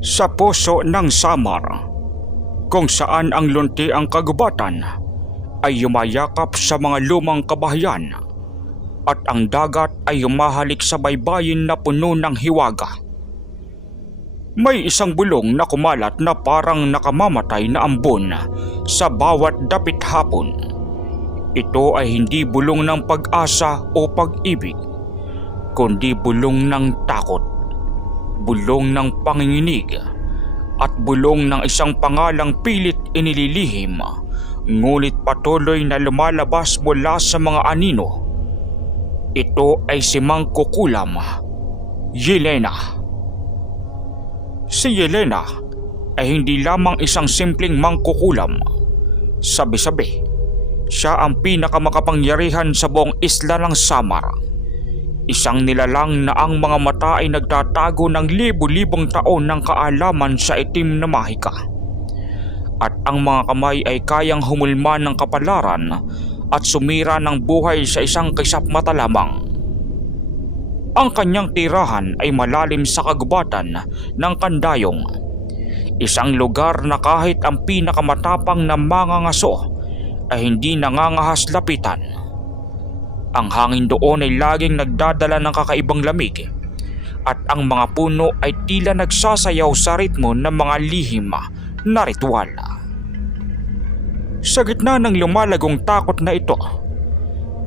Sa puso ng Samar, kung saan ang lunti ang kagubatan ay yumayakap sa mga lumang kabahayan at ang dagat ay humahalik sa baybayin na puno ng hiwaga. May isang bulong na kumalat na parang nakamamatay na ambon sa bawat dapit hapon. Ito ay hindi bulong ng pag-asa o pag-ibig, kundi bulong ng takot, bulong ng panginginig, at bulong ng isang pangalang pilit inililihim, ngunit patuloy na lumalabas mula sa mga anino. Ito ay si Mangkukulam, Yelena. Si Yelena ay hindi lamang isang simpleng mangkukulam. Sabi-sabi, siya ang pinakamakapangyarihan sa buong isla ng Samar. Isang nilalang na ang mga mata ay nagtatago ng libu-libong taon ng kaalaman sa itim na mahika. At ang mga kamay ay kayang humulma ng kapalaran at sumira ng buhay sa isang kisap mata lamang. Ang kanyang tirahan ay malalim sa kagubatan ng Kandayong, isang lugar na kahit ang pinakamatapang na mangangaso ay hindi nangangahas lapitan. Ang hangin doon ay laging nagdadala ng kakaibang lamig at ang mga puno ay tila nagsasayaw sa ritmo ng mga lihim na ritual. Sa gitna ng lumalagong takot na ito,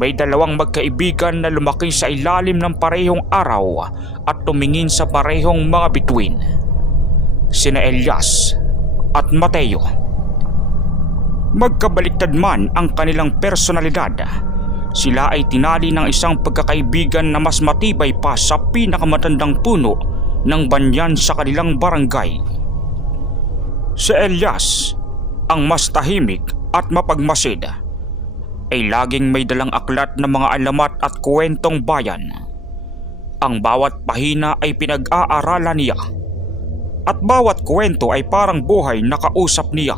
may dalawang magkaibigan na lumaki sa ilalim ng parehong araw at tumingin sa parehong mga bituin. Sina Elias at Mateo. Magkabaliktad man ang kanilang personalidad, sila ay tinali ng isang pagkakaibigan na mas matibay pa sa pinakamatandang puno ng banyan sa kanilang barangay. Si Elias, ang mas tahimik at mapagmasid, ay laging may dalang aklat ng mga alamat at kwentong bayan. Ang bawat pahina ay pinag-aaralan niya at bawat kwento ay parang buhay na kausap niya.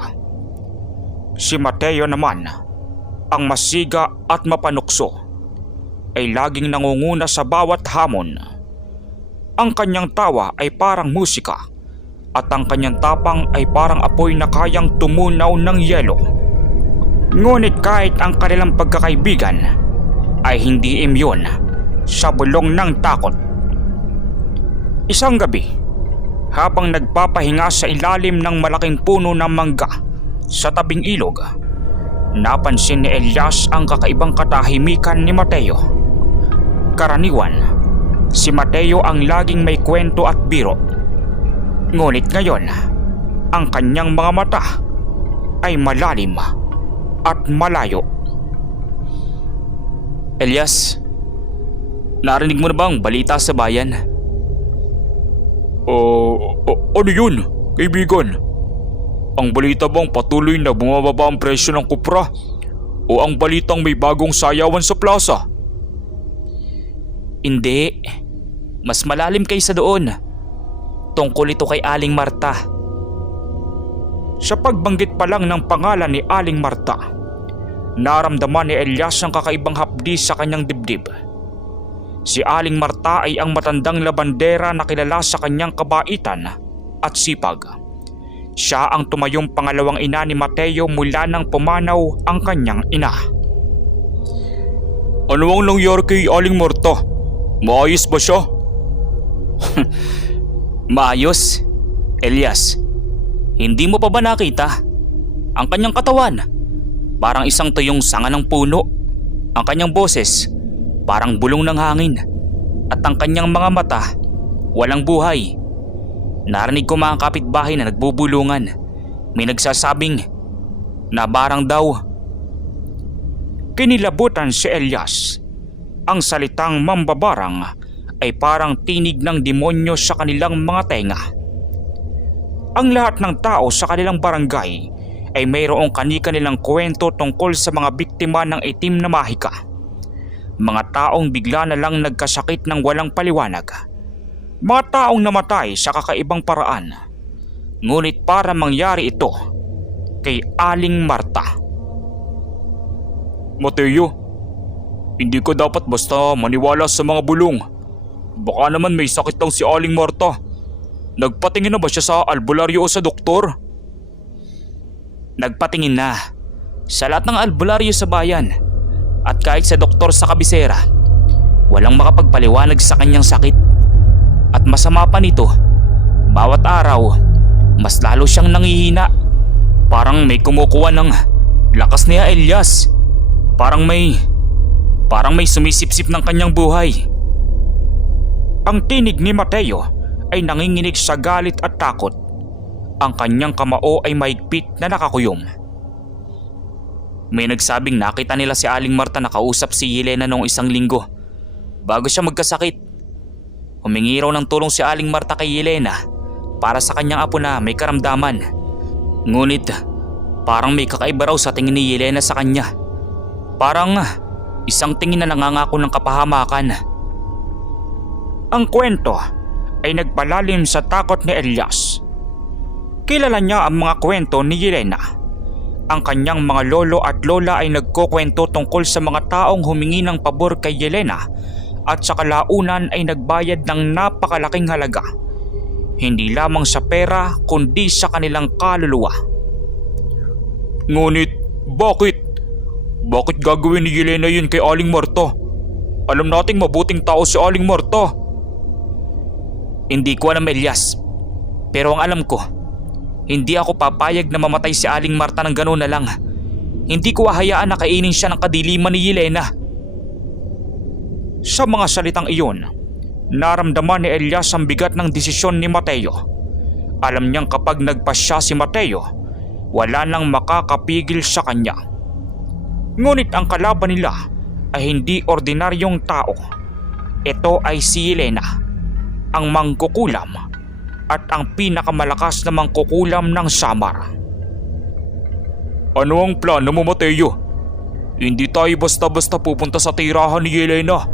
Si Mateo naman, ang masiga at mapanukso, ay laging nangunguna sa bawat hamon. Ang kanyang tawa ay parang musika at ang kanyang tapang ay parang apoy na kayang tumunaw ng yelo. Ngunit kahit ang kanilang pagkakaibigan ay hindi imyon sa bulong ng takot. Isang gabi, habang nagpapahinga sa ilalim ng malaking puno ng mangga sa tabing ilog, napansin ni Elias ang kakaibang katahimikan ni Mateo. Karaniwan, si Mateo ang laging may kwento at biro. Ngunit ngayon, ang kanyang mga mata ay malalim at malayo. Elias, narinig mo na bang balita sa bayan? Ano yun, kaibigan? Ang balita bang patuloy na bumababa ang presyo ng kupra? O ang balitang may bagong sayawan sa plaza? Hindi, mas malalim kaysa doon. Tungkol ito kay Aling Marta. Sa pagbanggit pa lang ng pangalan ni Aling Marta, naramdaman ni Elias ang kakaibang hapdi sa kanyang dibdib. Si Aling Marta ay ang matandang labandera na kilala sa kanyang kabaitan at sipag. Siya ang tumayong pangalawang ina ni Mateo mula nang pumanaw ang kanyang ina. Ano ang nangyari kay Aling Marta? Maayos ba siya? Maayos, Elias. Hindi mo pa ba nakita? Ang kanyang katawan, parang isang tuyong sanga ng puno. Ang kanyang boses, parang bulong ng hangin. At ang kanyang mga mata, walang buhay. Narinig ko mga kapitbahay na nagbubulungan. May nagsasabing, nabarang daw. Kinilabutan si Elias. Ang salitang mambabarang ay parang tinig ng demonyo sa kanilang mga tenga. Ang lahat ng tao sa kanilang barangay ay mayroong kani-kanilang kwento tungkol sa mga biktima ng itim na mahika. Mga taong bigla na lang nagkasakit ng walang paliwanag. Mga taong namatay sa kakaibang paraan. Ngunit para mangyari ito kay Aling Marta. Mateo, hindi ka dapat basta maniwala sa mga bulong. Baka naman may sakit lang si Aling Marta. Nagpatingin na ba siya sa albularyo o sa doktor? Nagpatingin na sa lahat ng albularyo sa bayan at kahit sa doktor sa kabisera. Walang makapagpaliwanag sa kanyang sakit. At masama pa nito, bawat araw mas lalo siyang nangihina. Parang may kumukuha ng lakas niya, Elias. Parang may sumisipsip ng kanyang buhay. Ang tinig ni Mateo ay nanginginig sa galit at takot. Ang kanyang kamao ay mahigpit na nakakuyom. May nagsabing nakita nila si Aling Marta nakausap si Yelena noong 1 linggo bago siya magkasakit. Humingi raw ng tulong si Aling Marta kay Yelena para sa kanyang apo na may karamdaman. Ngunit parang may kakaiba raw sa tingin ni Yelena sa kanya. Parang isang tingin na nangangako ng kapahamakan. Ang kwento ay nagpalalim sa takot ni Elias. Kilala niya ang mga kwento ni Yelena. Ang kanyang mga lolo at lola ay nagkukwento tungkol sa mga taong humingi ng pabor kay Yelena at sa kalaunan ay nagbayad ng napakalaking halaga. Hindi lamang sa pera kundi sa kanilang kaluluwa. Ngunit bakit? Bakit gagawin ni Yelena yun kay Aling Marta? Alam nating mabuting tao si Aling Marta. Hindi ko alam, Elias. Pero ang alam ko, hindi ako papayag na mamatay si Aling Marta ng gano'n na lang. Hindi ko hahayaan na kainin siya ng kadiliman ni Yelena. Sa mga salitang iyon, naramdaman ni Elias ang bigat ng desisyon ni Mateo. Alam niyang kapag nagpasya si Mateo, wala nang makakapigil sa kanya. Ngunit ang kalaban nila ay hindi ordinaryong tao. Ito ay si Yelena, ang mangkukulam at ang pinakamalakas na mangkukulam ng Samar. Ano ang plano mo, Mateo? Hindi tayo basta-basta pupunta sa tirahan ni Yelena.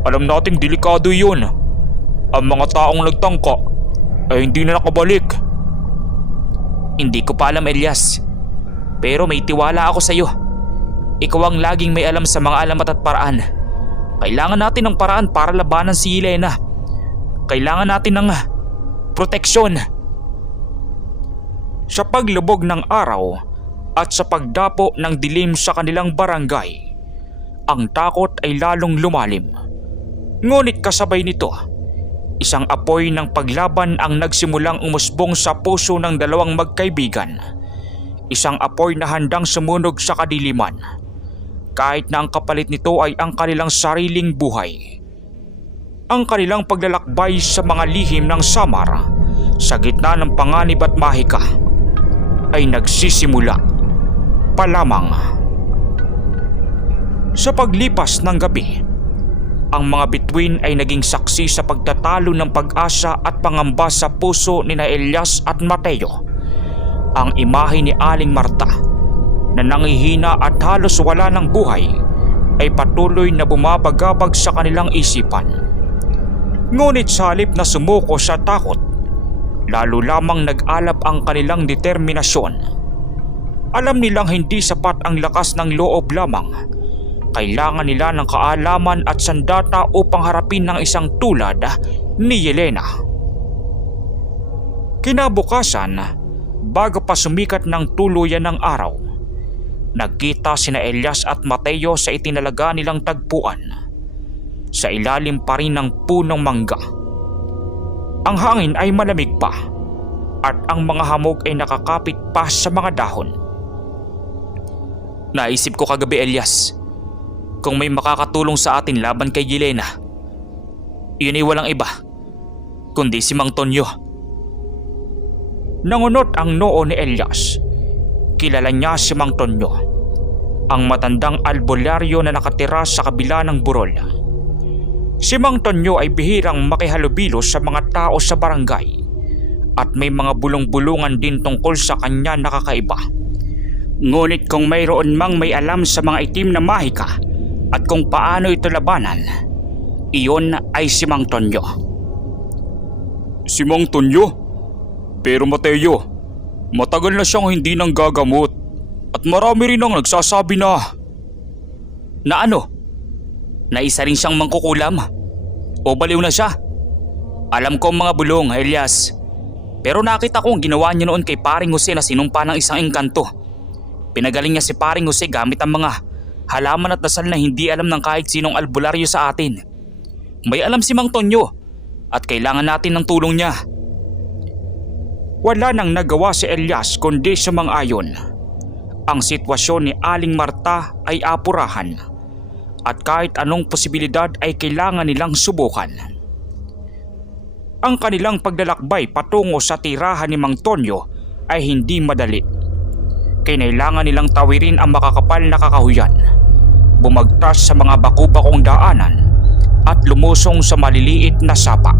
Alam nating delikado yun. Ang mga taong nagtangka ay hindi na nakabalik. Hindi ko pa alam, Elias. Pero may tiwala ako sa iyo. Ikaw ang laging may alam sa mga alamat at paraan. Kailangan natin ng paraan para labanan si Yelena. Kailangan natin ng proteksyon. Sa paglubog ng araw at sa pagdapo ng dilim sa kanilang barangay, ang takot ay lalong lumalim. Ngunit kasabay nito, isang apoy ng paglaban ang nagsimulang umusbong sa puso ng dalawang magkaibigan. Isang apoy na handang sumunog sa kadiliman, kahit na ang kapalit nito ay ang kanilang sariling buhay. Ang kanilang paglalakbay sa mga lihim ng Samar sa gitna ng panganib at mahika ay nagsisimula pa lamang. Sa paglipas ng gabi, ang mga bituin ay naging saksi sa pagtatalo ng pag-asa at pangamba sa puso ni Elias at Mateo. Ang imahe ni Aling Marta na nangihina at halos wala ng buhay ay patuloy na bumabagabag sa kanilang isipan. Ngunit sa halip na sumuko sa takot, lalo lamang nag-alab ang kanilang determinasyon. Alam nilang hindi sapat ang lakas ng loob lamang. Kailangan nila ng kaalaman at sandata upang harapin ng isang tulad ni Yelena. Kinabukasan, bago pa sumikat ng tuluyan ng araw, nagkita sina Elias at Mateo sa itinalaga nilang tagpuan. Sa ilalim pa rin ng punong mangga. Ang hangin ay malamig pa at ang mga hamog ay nakakapit pa sa mga dahon. Naisip ko kagabi, Elias, kung may makakatulong sa atin laban kay Yelena, yun ay walang iba kundi si Mang Tonyo. Nangunot ang noo ni Elias. Kilala niya si Mang Tonyo, ang matandang albularyo na nakatira sa kabila ng burol. Si Mang Tonyo ay bihirang makihalubilo sa mga tao sa barangay at may mga bulong-bulungan din tungkol sa kanya nakakaiba. Ngunit kung mayroon mang may alam sa mga itim na mahika at kung paano ito labanan, iyon ay si Mang Tonyo. Si Mang Tonyo? Pero Mateo, matagal na siyang hindi nang gagamot at marami rin ang nagsasabi na ano? Na isa rin siyang mangkukulam? O baliw na siya? Alam ko ang mga bulong, Elias. Pero nakita ko ang ginawa niya noon kay paring Jose na sinumpa ng isang engkanto. Pinagaling niya si paring Jose gamit ang mga halaman at dasal na hindi alam ng kahit sinong albularyo sa atin. May alam si Mang Tonyo at kailangan natin ng tulong niya. Wala nang nagawa si Elias kundi sumang-ayon. Ang sitwasyon ni Aling Marta ay apurahan at kahit anong posibilidad ay kailangan nilang subukan. Ang kanilang paglalakbay patungo sa tirahan ni Mang Tonyo ay hindi madali. Kinailangan nilang tawirin ang makakapal na kakahuyan, bumagtas sa mga baku-bakong daanan at lumusong sa maliliit na sapa.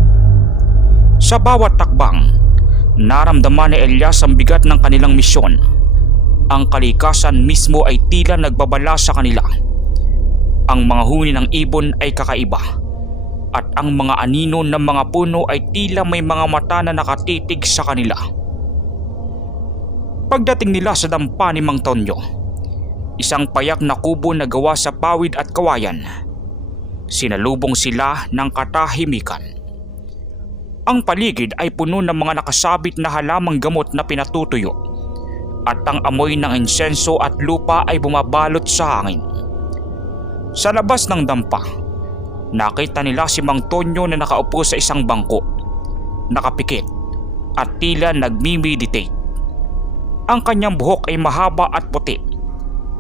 Sa bawat takbang, naramdaman ni Elias ang bigat ng kanilang misyon. Ang kalikasan mismo ay tila nagbabala sa kanila. Ang mga huni ng ibon ay kakaiba at ang mga anino ng mga puno ay tila may mga mata na nakatitig sa kanila. Pagdating nila sa dampa ni Mang Tonyo, isang payak na kubo na gawa sa pawid at kawayan, sinalubong sila ng katahimikan. Ang paligid ay puno ng mga nakasabit na halamang gamot na pinatutuyo at ang amoy ng insenso at lupa ay bumabalot sa hangin. Sa labas ng dampa, nakita nila si Mang Tonyo na nakaupo sa isang bangko, nakapikit at tila nagmi-meditate. Ang kanyang buhok ay mahaba at puti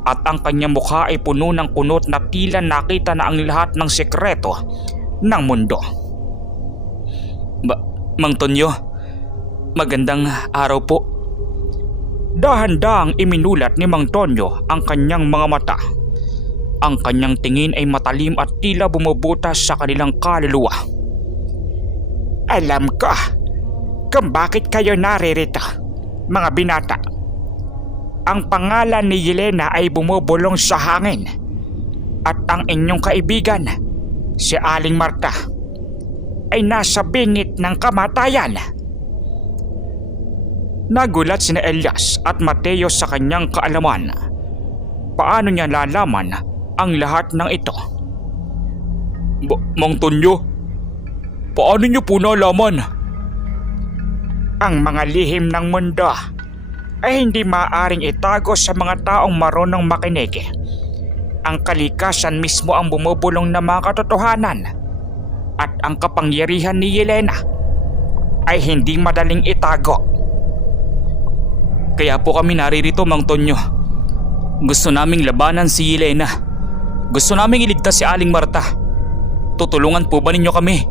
at ang kanyang mukha ay puno ng kunot na tila nakita na ang lahat ng sekreto ng mundo. Mang Tonyo, magandang araw po. Dahan-dahang iminulat ni Mang Tonyo ang kanyang mga mata. Ang kanyang tingin ay matalim at tila bumubutas sa kanilang kaluluwa. Alam ko kung bakit kayo naririto, mga binata. Ang pangalan ni Yelena ay bumubulong sa hangin at ang inyong kaibigan, si Aling Marta, ay nasa bingit ng kamatayan. Nagulat sina Elias at Mateo sa kanyang kaalaman. Paano niya lalaman ang lahat ng ito? Mang Tonyo, paano niyo po nalaman? Ang mga lihim ng mundo ay hindi maaaring itago sa mga taong marunong makinig. Ang kalikasan mismo ang bumubulong ng mga katotohanan at ang kapangyarihan ni Yelena ay hindi madaling itago. Kaya po kami naririto, Mang Tonyo. Gusto naming labanan si Yelena. Gusto naming iligtas si Aling Marta. Tutulungan po ba ninyo kami?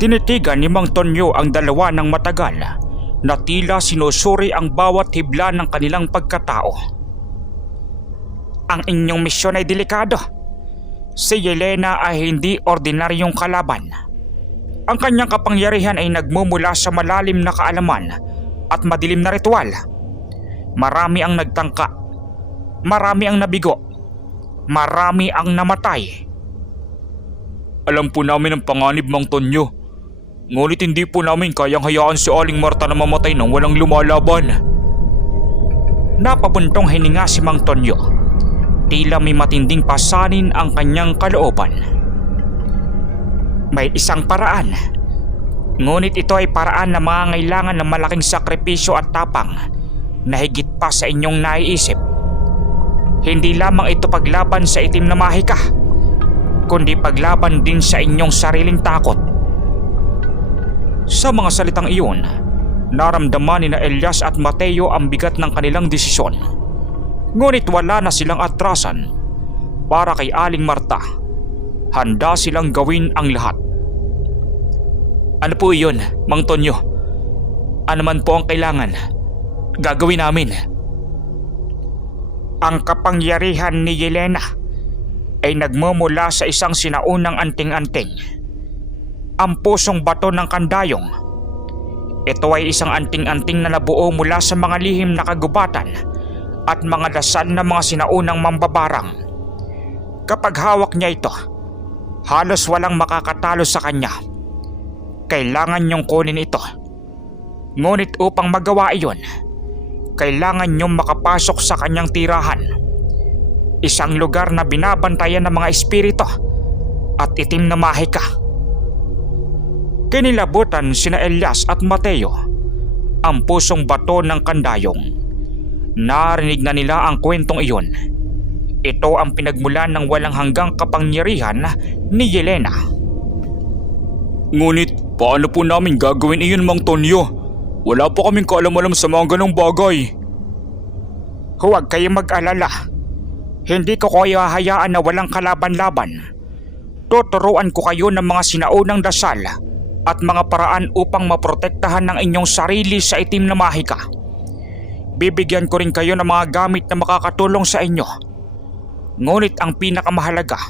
Tinitigan ni Mang Tonyo ang dalawa ng matagal na tila sinusuri ang bawat hibla ng kanilang pagkatao. Ang inyong misyon ay delikado. Si Yelena ay hindi ordinaryong kalaban. Ang kanyang kapangyarihan ay nagmumula sa malalim na kaalaman at madilim na ritual. Marami ang nagtangka. Marami ang nabigo. Marami ang namatay. Alam po namin ang panganib, Mang Tonyo. Ngunit hindi po namin kayang hayaan si Aling Marta na mamatay nang walang lumalaban. Napabuntong hininga si Mang Tonyo. Tila may matinding pasanin ang kanyang kalooban. May isang paraan. Ngunit ito ay paraan na mangangailangan ng malaking sakripisyo at tapang na higit pa sa inyong naiisip. Hindi lamang ito paglaban sa itim na mahika, kundi paglaban din sa inyong sariling takot. Sa mga salitang iyon, naramdaman ni Elias at Mateo ang bigat ng kanilang desisyon. Ngunit wala na silang atrasan. Para kay Aling Marta, handa silang gawin ang lahat. Ano po iyon, Mang Tonyo? Ano man po ang kailangan, gagawin namin. Ang kapangyarihan ni Yelena ay nagmumula sa isang sinaunang anting-anting. Ang pusong bato ng Kandayong. Ito ay isang anting-anting na nabuo mula sa mga lihim na kagubatan at mga dasal ng mga sinaunang mambabarang. Kapag hawak niya ito, halos walang makakatalo sa kanya. Kailangan niyong kunin ito. Ngunit upang magawa iyon, kailangan niyong makapasok sa kanyang tirahan. Isang lugar na binabantayan ng mga espiritu at itim na mahika. Kinilabutan sina Elias at Mateo, ang pusong bato ng kandayong. Narinig na nila ang kwentong iyon. Ito ang pinagmulan ng walang hanggang kapangyarihan ni Yelena. Ngunit paano po namin gagawin iyon, Mang Tonyo? Wala po kaming kaalam-alam sa mga ganong bagay. Huwag kayong mag-alala. Hindi ko kayo hahayaan na walang kalaban-laban. Tuturuan ko kayo ng mga sinaunang dasal at mga paraan upang maprotektahan ng inyong sarili sa itim na mahika. Bibigyan ko rin kayo ng mga gamit na makakatulong sa inyo. Ngunit ang pinakamahalaga,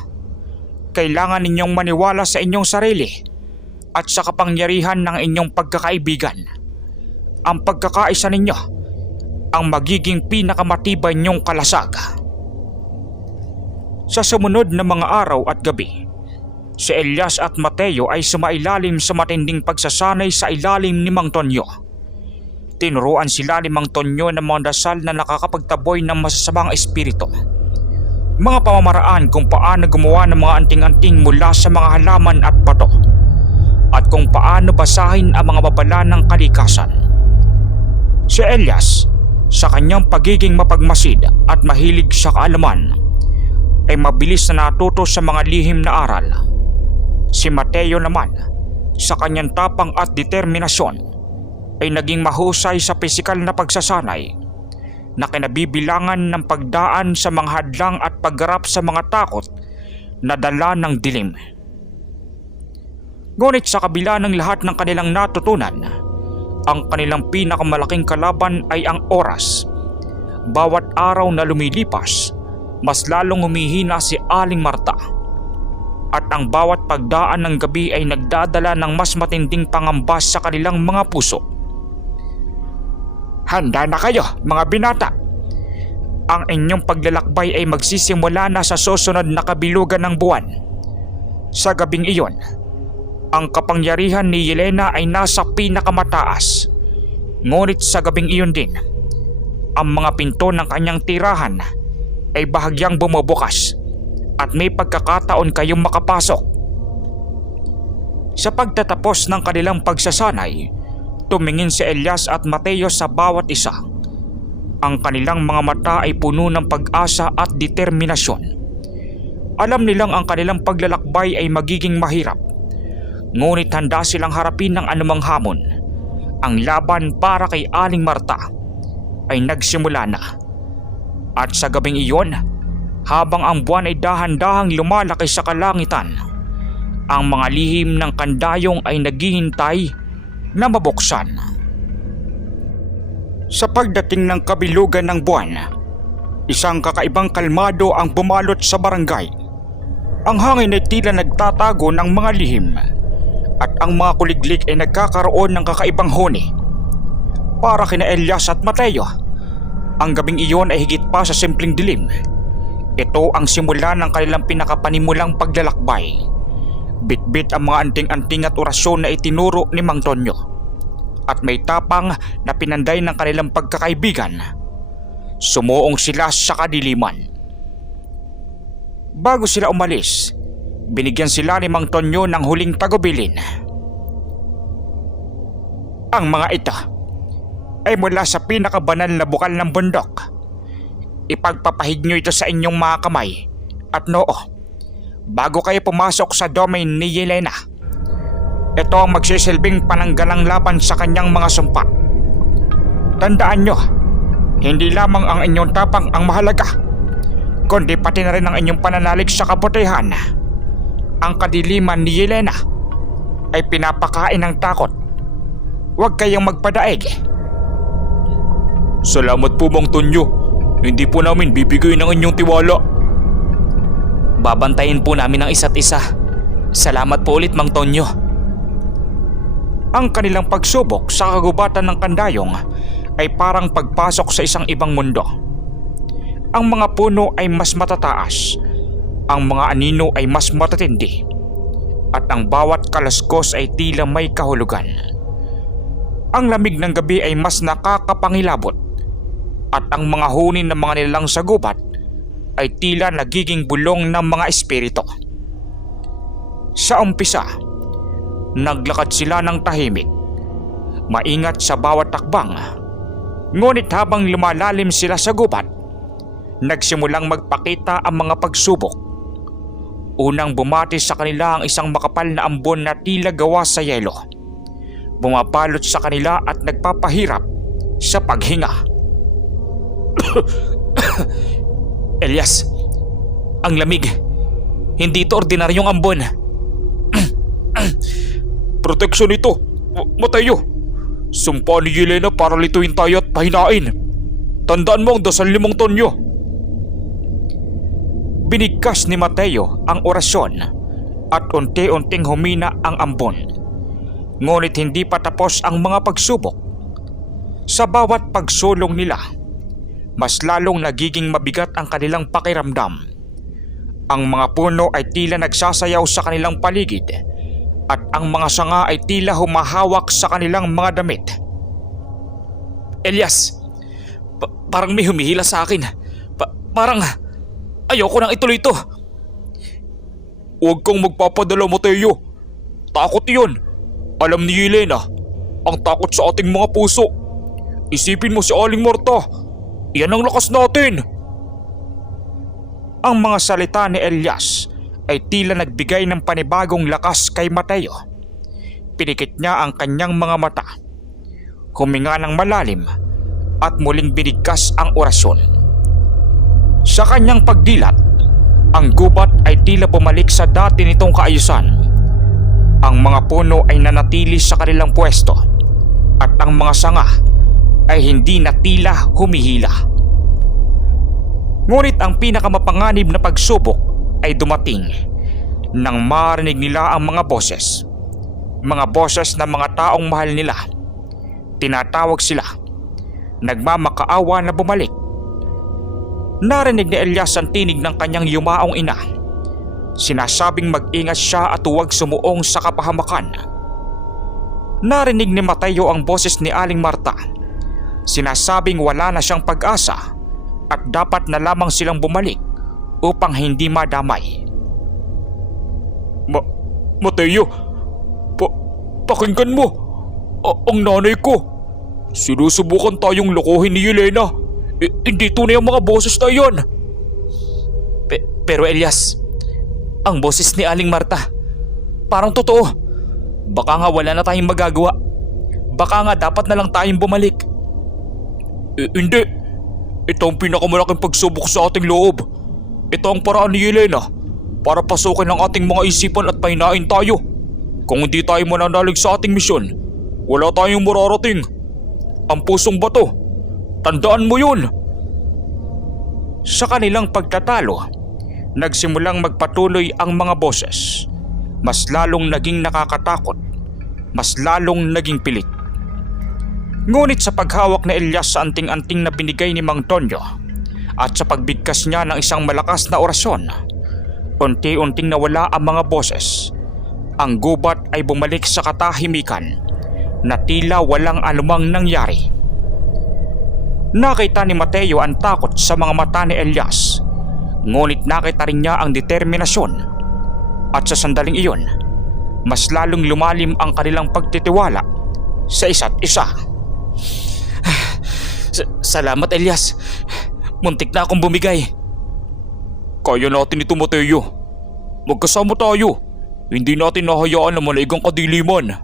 kailangan ninyong maniwala sa inyong sarili at sa kapangyarihan ng inyong pagkakaibigan. Ang pagkakaisa ninyo ang magiging pinakamatibay ninyong kalasag. Sa sumunod na mga araw at gabi, si Elias at Mateo ay sumailalim sa matinding pagsasanay sa ilalim ni Mang Tonyo. Tinuruan sila ni Mang Tonyo ng mga dasal na nakakapagtaboy ng masasamang espiritu. Mga pamamaraan kung paano gumawa ng mga anting-anting mula sa mga halaman at bato, at kung paano basahin ang mga babala ng kalikasan. Si Elias, sa kanyang pagiging mapagmasid at mahilig sa kaalaman, ay mabilis na natuto sa mga lihim na aral. Si Mateo naman, sa kanyang tapang at determinasyon, ay naging mahusay sa pisikal na pagsasanay na kinabibilangan ng pagdaan sa mga hadlang at paggarap sa mga takot na dala ng dilim. Ngunit sa kabila ng lahat ng kanilang natutunan, ang kanilang pinakamalaking kalaban ay ang oras. Bawat araw na lumilipas, mas lalong humihina si Aling Marta. At ang bawat pagdaan ng gabi ay nagdadala ng mas matinding pangamba sa kanilang mga puso. Handa na kayo, mga binata! Ang inyong paglalakbay ay magsisimula na sa susunod na kabilugan ng buwan. Sa gabing iyon, ang kapangyarihan ni Yelena ay nasa pinakamataas. Ngunit sa gabing iyon din, ang mga pinto ng kanyang tirahan ay bahagyang bumubukas at may pagkakataon kayong makapasok. Sa pagtatapos ng kanilang pagsasanay, tumingin si Elias at Mateo sa bawat isa. Ang kanilang mga mata ay puno ng pag-asa at determinasyon. Alam nilang ang kanilang paglalakbay ay magiging mahirap. Ngunit handa silang harapin ng anumang hamon. Ang laban para kay Aling Marta ay nagsimula na. At sa gabing iyon, habang ang buwan ay dahan-dahang lumalaki sa kalangitan, ang mga lihim ng kandayong ay naghihintay na mabuksan. Sa pagdating ng kabilugan ng buwan, isang kakaibang kalmado ang bumalot sa barangay. Ang hangin ay tila nagtatago ng mga lihim at ang mga kuliglig ay nagkakaroon ng kakaibang huni. Para kina Elias at Mateo, ang gabing iyon ay higit pa sa simpleng dilim. Ito ang simula ng kanilang pinakapanimulang paglalakbay. Bitbit ang mga anting-anting at orasyon na itinuro ni Mang Tonyo. At may tapang na pinanday ng kanilang pagkakaibigan. Sumuong sila sa kadiliman. Bago sila umalis, binigyan sila ni Mang Tonyo ng huling tagubilin. Ang mga ito ay mula sa pinakabanal na bukal ng bundok. Ipagpapahid nyo ito sa inyong mga kamay at noo bago kayo pumasok sa domain ni Yelena. Ito ang magsisilbing pananggalang laban sa kanyang mga sumpa. Tandaan nyo, hindi lamang ang inyong tapang ang mahalaga, kundi pati na rin ang inyong pananalig sa kabutihan. Ang kadiliman ni Yelena ay pinapakain ng takot. Huwag kayong magpadaig. Salamat po, Mang Tonyo. Hindi po namin bibigay ng inyong tiwala. Babantayin po namin ang isa't isa. Salamat po ulit, Mang Tonyo. Ang kanilang pagsubok sa kagubatan ng kandayong ay parang pagpasok sa isang ibang mundo. Ang mga puno ay mas matataas, ang mga anino ay mas matatindi, at ang bawat kalaskos ay tila may kahulugan. Ang lamig ng gabi ay mas nakakapangilabot, at ang mga huni ng mga nilalang sa gubat ay tila nagiging bulong ng mga espiritu. Sa umpisa, naglakad sila ng tahimik, maingat sa bawat takbang. Ngunit habang lumalalim sila sa gubat, nagsimulang magpakita ang mga pagsubok. Unang bumati sa kanila ang isang makapal na ambon na tila gawa sa yelo. Bumabalot sa kanila at nagpapahirap sa paghinga. Elias, ang lamig. Hindi ito ordinaryong ambon. Proteksyon ito, Mateo. Sumpa ni Yelena para lituin tayo at pahinain. Tandaan mo ang dasal 5 tonyo. Binigkas ni Mateo ang orasyon at unti-unting humina ang ambon. Ngunit hindi pa tapos ang mga pagsubok. Sa bawat pagsulong nila, mas lalong nagiging mabigat ang kanilang pakiramdam. Ang mga puno ay tila nagsasayaw sa kanilang paligid at ang mga sanga ay tila humahawak sa kanilang mga damit. Elias, parang may humihila sa akin. Parang ayoko nang ituloy ito. Huwag kang magpapadala, Mateo. Takot yun. Alam ni Yelena ang takot sa ating mga puso. Isipin mo si Aling Marta. Yan ang lakas natin. Ang mga salita ni Elias ay tila nagbigay ng panibagong lakas kay Mateo. Pinikit niya ang kanyang mga mata. Huminga ng malalim at muling binigkas ang orasyon. Sa kanyang pagdilat, ang gubat ay tila bumalik sa dati nitong kaayusan. Ang mga puno ay nanatili sa kanilang pwesto at ang mga sanga ay hindi na tila humihila. Ngunit ang pinakamapanganib na pagsubok ay dumating nang marinig nila ang mga boses. Mga boses ng mga taong mahal nila. Tinatawag sila. Nagmamakaawa na bumalik. Narinig ni Elias ang tinig ng kanyang yumaong ina. Sinasabing mag-ingat siya at huwag sumuong sa kapahamakan. Narinig ni Mateo ang boses ni Aling Marta. Sinasabing wala na siyang pag-asa at dapat na lamang silang bumalik upang hindi madamay. Mateo, pakinggan mo. Ang nanay ko. Sinusubukan tayong lokohin ni Yelena. Hindi tunay ang mga boses na yon. Pero Elias, ang boses ni Aling Marta, parang totoo. Baka nga wala na tayong magagawa. Baka nga dapat na lang tayong bumalik. Hindi. Ito ang pinakamalaking pagsubok sa ating loob. Ito ang paraan ni Yelena para pasukin ang ating mga isipan at pahinain tayo. Kung hindi tayo mananalig sa ating misyon, wala tayong mararating. Ang pusong bato, tandaan mo yun. Sa kanilang pagtatalo, nagsimulang magpatuloy ang mga boses. Mas lalong naging nakakatakot, mas lalong naging pilit. Ngunit sa paghawak ni Elias sa anting-anting na binigay ni Mang Tonyo at sa pagbigkas niya ng isang malakas na orasyon, unti-unting nawala ang mga boses. Ang gubat ay bumalik sa katahimikan na tila walang anumang nangyari. Nakita ni Mateo ang takot sa mga mata ni Elias, ngunit nakita rin niya ang determinasyon. At sa sandaling iyon, mas lalong lumalim ang kanilang pagtitiwala sa isa't isa. Salamat Elias. Muntik na akong bumigay. Kaya natin ito, Mateo. Magkasama tayo. Hindi natin nahayaan na malaigang kadiliman.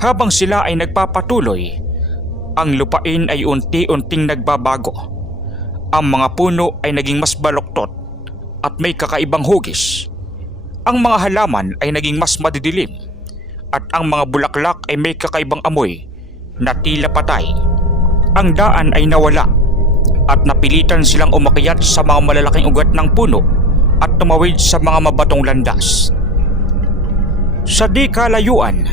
Habang sila ay nagpapatuloy, ang lupain ay unti-unting nagbabago. Ang mga puno ay naging mas baluktot at may kakaibang hugis. Ang mga halaman ay naging mas madidilim at ang mga bulaklak ay may kakaibang amoy na tila patay. Ang daan ay nawala at napilitan silang umakyat sa mga malalaking ugat ng puno at tumawid sa mga mabatong landas. Sa di kalayuan,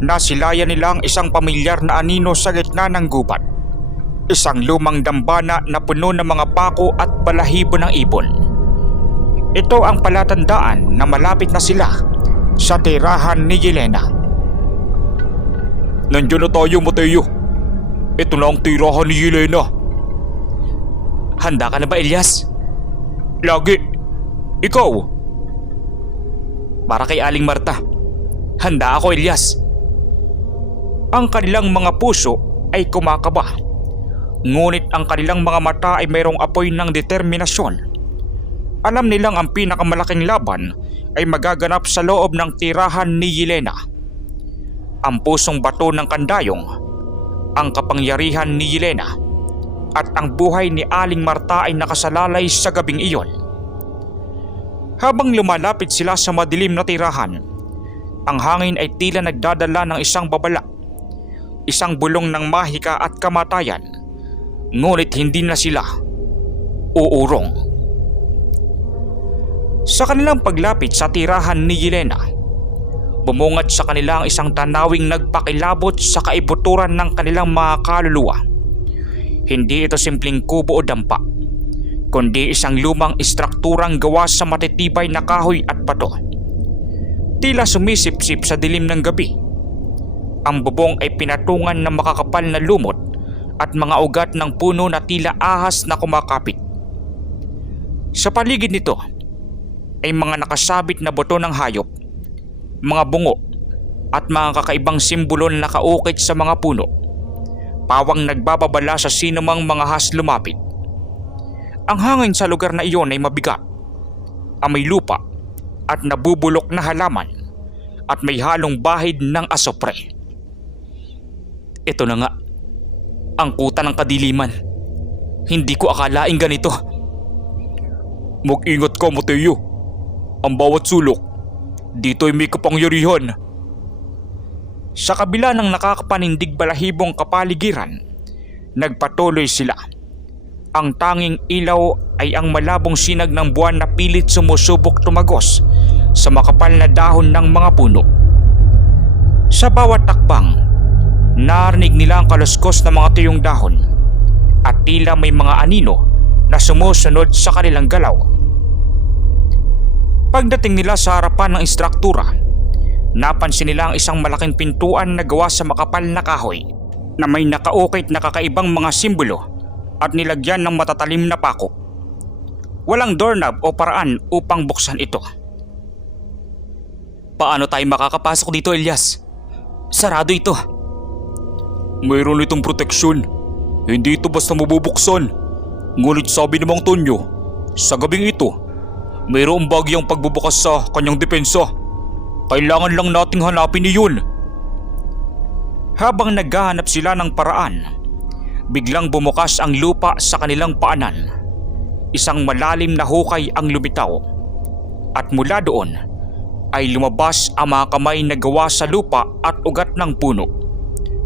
nasilayan nila ang isang pamilyar na anino sa gitna ng gubat. Isang lumang dambana na puno ng mga pako at balahibo ng ibon. Ito ang palatandaan na malapit na sila sa tirahan ni Yelena. Nandiyan na tayo, Mateo. Ito na ang tirahan ni Yelena. Handa ka na ba, Elias? Lagi. Ikaw? Para kay Aling Marta, Handa ako, Elias. Ang kanilang mga puso ay kumakaba. Ngunit ang kanilang mga mata ay mayroong apoy ng determinasyon. Alam nilang ang pinakamalaking laban ay magaganap sa loob ng tirahan ni Yelena. Ang pusong bato ng Kandayong, ang kapangyarihan ni Yelena, at ang buhay ni Aling Marta ay nakasalalay sa gabing iyon. Habang lumalapit sila sa madilim na tirahan, ang hangin ay tila nagdadala ng isang babala, isang bulong ng mahika at kamatayan, ngunit hindi na sila uurong. Sa kanilang paglapit sa tirahan ni Yelena, bumungad sa kanila ang isang tanawing nagpakilabot sa kaibuturan ng kanilang mga kaluluwa. Hindi ito simpleng kubo o dampa, kundi isang lumang istrukturang gawa sa matitibay na kahoy at bato. Tila sumisipsip sa dilim ng gabi. Ang bubong ay pinatungan ng makakapal na lumot at mga ugat ng puno na tila ahas na kumakapit. Sa paligid nito ay mga nakasabit na buto ng hayop, mga bungo at mga kakaibang simbolo na nakaukit sa mga puno, pawang nagbababala sa sinumang mga has lumapit. Ang hangin sa lugar na iyon ay mabigat, amoy lupa at nabubulok na halaman, at may halong bahid ng asopre. Ito na nga, ang kuta ng kadiliman. Hindi ko akalaing ganito. Mag-ingat ka, Mateo. Ang bawat sulok dito ay may kapangyarihan. Sa kabila ng nakakapanindig balahibong kapaligiran, nagpatuloy sila. Ang tanging ilaw ay ang malabong sinag ng buwan na pilit sumusubok tumagos sa makapal na dahon ng mga puno. Sa bawat takbang, narinig nila ang kaluskos ng mga tuyong dahon at tila may mga anino na sumusunod sa kanilang galaw. Pagdating nila sa harapan ng istruktura, napansin nila ang isang malaking pintuan na gawa sa makapal na kahoy na may nakaukit na kakaibang mga simbolo at nilagyan ng matatalim na pako. Walang doorknob o paraan upang buksan ito. Paano tayo makakapasok dito, Elias? Sarado ito. Mayroon itong proteksyon. Hindi ito basta mabubuksan. Ngunit sabi ni Mang Tonyo, sa gabing ito, mayroong bagyang pagbubukas sa kanyang depensa. Kailangan lang nating hanapin iyon. Habang naghahanap sila ng paraan, biglang bumukas ang lupa sa kanilang paanan. Isang malalim na hukay ang lumitaw. At mula doon ay lumabas ang mga kamay na gawa sa lupa at ugat ng puno.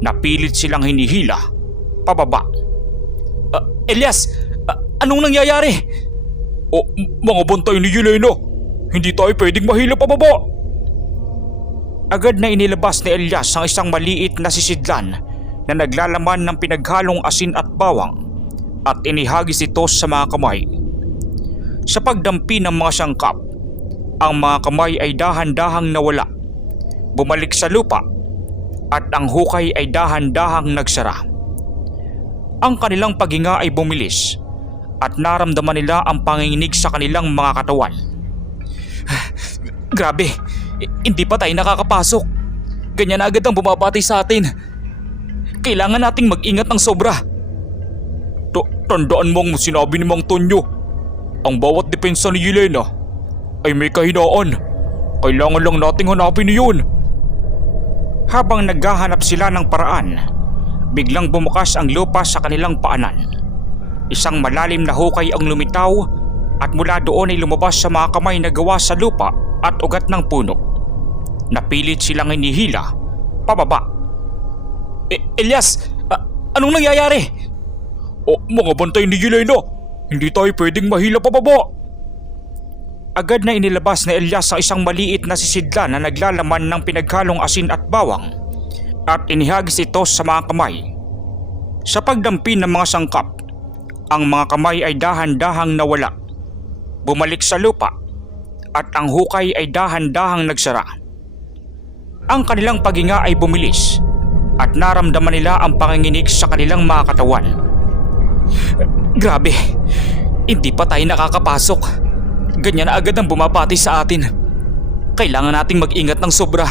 Napilit silang hinihila pababa. Elias, anong nangyayari? O, mga bantay ni Yelena, hindi tayo pwedeng mahila pababa. Agad na inilabas ni Elias ang isang maliit na sisidlan na naglalaman ng pinaghalong asin at bawang at inihagis ito sa mga kamay. Sa pagdampi ng mga sangkap, ang mga kamay ay dahan-dahang nawala, bumalik sa lupa, at ang hukay ay dahan-dahang nagsara. Ang kanilang paghinga ay bumilis at naramdaman nila ang panginginig sa kanilang mga katawan. Grabe, hindi pa tayo nakakapasok. Ganyan na agad ang bumabati sa atin. Kailangan nating mag-ingat ng sobra. Tandaan mo ang sinabi ni Mang Tonyo. Ang bawat depensa ni Yelena ay may kahinaan. Kailangan lang nating hanapin iyon. Habang naghahanap sila ng paraan, biglang bumukas ang lupa sa kanilang paanan. Isang malalim na hukay ang lumitaw at mula doon ay lumabas sa mga kamay na gawa sa lupa at ugat ng puno. Napilit silang hinihila pababa. Elias, anong nangyayari? O, mga bantay ni Yelena, hindi tayo pwedeng mahila pababa. Agad na inilabas ni Elias ang isang maliit na sisidlan na naglalaman ng pinaghalong asin at bawang at inihagis ito sa mga kamay. Sa pagdampi ng mga sangkap, ang mga kamay ay dahan-dahang nawala, bumalik sa lupa, at ang hukay ay dahan-dahang nagsara. Ang kanilang paghinga ay bumilis at naramdaman nila ang panginginig sa kanilang mga katawan. Grabe, hindi pa tayo nakakapasok. Ganyan na agad ang bumabati sa atin. Kailangan nating mag-ingat ng sobra.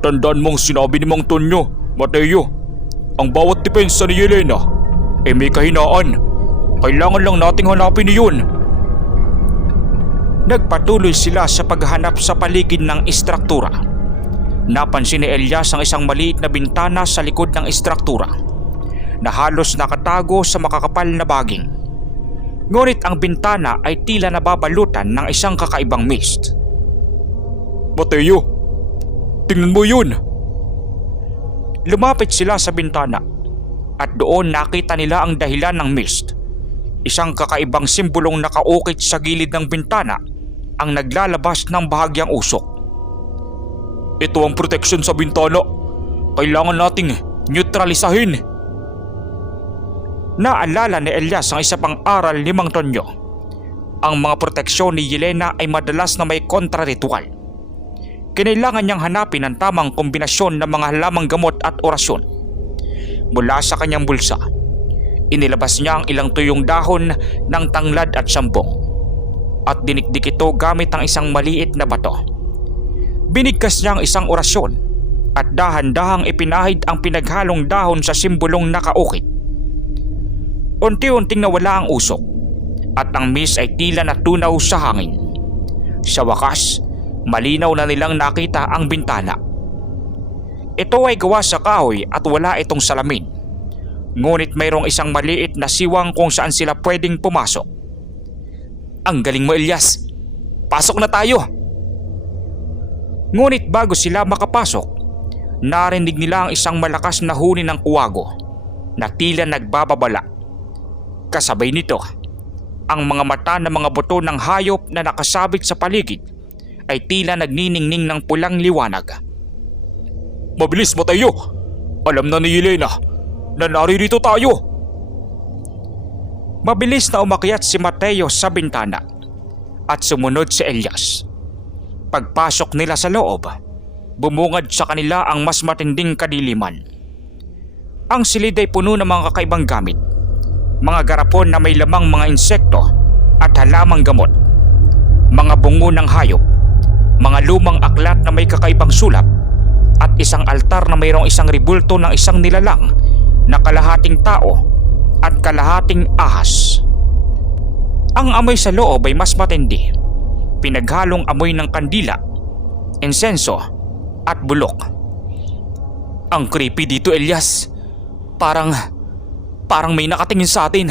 Tandaan mong sinabi ni Mang Tonyo, Mateo, ang bawat depensa ni Yelena ay may kahinaan. Kailangan lang nating hanapin iyon. Nagpatuloy sila sa paghanap sa paligid ng istruktura. Napansin ni Elias ang isang maliit na bintana sa likod ng istruktura na halos nakatago sa makakapal na baging. Ngunit ang bintana ay tila nababalutan ng isang kakaibang mist. Mateo, tingnan mo yun! Lumapit sila sa bintana at doon nakita nila ang dahilan ng mist. Isang kakaibang simbolong nakaukit sa gilid ng bintana ang naglalabas ng bahagyang usok. Ito ang proteksyon sa bintana. Kailangan nating neutralisahin. Naalala ni Elias ang isa pang aral ni Mang Tonyo. Ang mga proteksyon ni Yelena ay madalas na may kontraritual. Kinailangan niyang hanapin ang tamang kombinasyon ng mga halamang gamot at orasyon. Mula sa kanyang bulsa, inilabas niya ang ilang tuyong dahon ng tanglad at sambong at dinikdik ito gamit ang isang maliit na bato. Binigkas niya ang isang orasyon at dahan-dahang ipinahid ang pinaghalong dahon sa simbolong nakaukit. Unti-unting nawala ang usok at ang mist ay tila natunaw sa hangin. Sa wakas, malinaw na nilang nakita ang bintana. Ito ay gawa sa kahoy at wala itong salamin. Ngunit mayroong isang maliit na siwang kung saan sila pwedeng pumasok. Ang galing mo, Elias! Pasok na tayo! Ngunit bago sila makapasok, narinig nila ang isang malakas na huni ng kuwago na tila nagbababala. Kasabay nito, ang mga mata ng mga buto ng hayop na nakasabit sa paligid ay tila nagniningning ng pulang liwanag. Mabilis, Mateo! Alam na ni Yelena na naririto tayo! Mabilis na umakyat si Mateo sa bintana at sumunod si Elias. Pagpasok nila sa loob, bumungad sa kanila ang mas matinding kadiliman. Ang silid ay puno ng mga kakaibang gamit, mga garapon na may lamang mga insekto at halamang gamot, mga bungo ng hayop, mga lumang aklat na may kakaibang sulat, at isang altar na mayroong isang ribulto ng isang nilalang na kalahating tao at kalahating ahas. Ang amoy sa loob ay mas matindi, pinaghalong amoy ng kandila, insenso at bulok. Ang creepy dito, Elias. Parang may nakatingin sa atin.